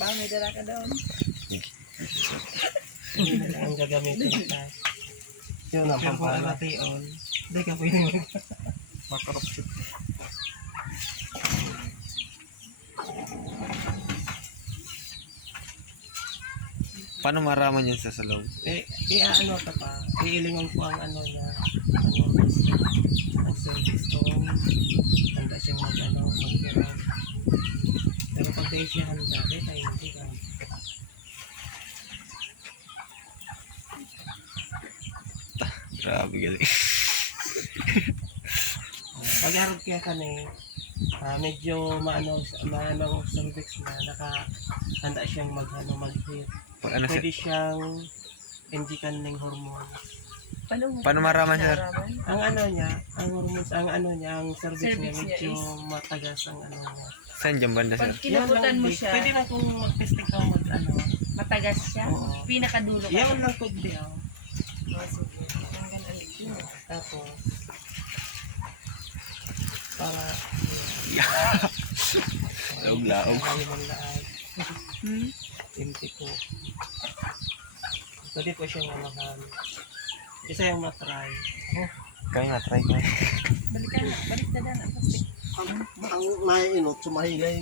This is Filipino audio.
Ba, may dala ka doon. Hindi na lang ang gagamitin tayo. Yun ang pampalation. Hindi ka pwede makorupsyon. Paano maraman yun sa loob? Ano ka pa, iilingan ko ang ano niya, ang service kung handa siyang mag-pirang. Pero pag tayo siya handa, tayo hindi ka. Grabe galing. Pag-arap kaya kami, medyo maano ang cervix na nakahanda siyang mag-hit. Ano Pwede siyang indikan ng hormone. Paano maraman sir? Ang ano niya, ang hormones, ang cervix niya Cervix niya medyo is- matagas ang ano niya. Saan dyan banda sir? Pag kinabutan mo siya, Pwede na kung mag-testing ka matagas siya. Oo. Pinakadulo ka. Yan lang pwede Sige. Hanggang alipin. Tapos, para Laog-laog. Hindi ko. Pwede po siyang mamahan. Isa yung matry. Kaya nga, try ko. Balik ka na. Balik ka na. Plastic. Ang naiinot, sumahilay.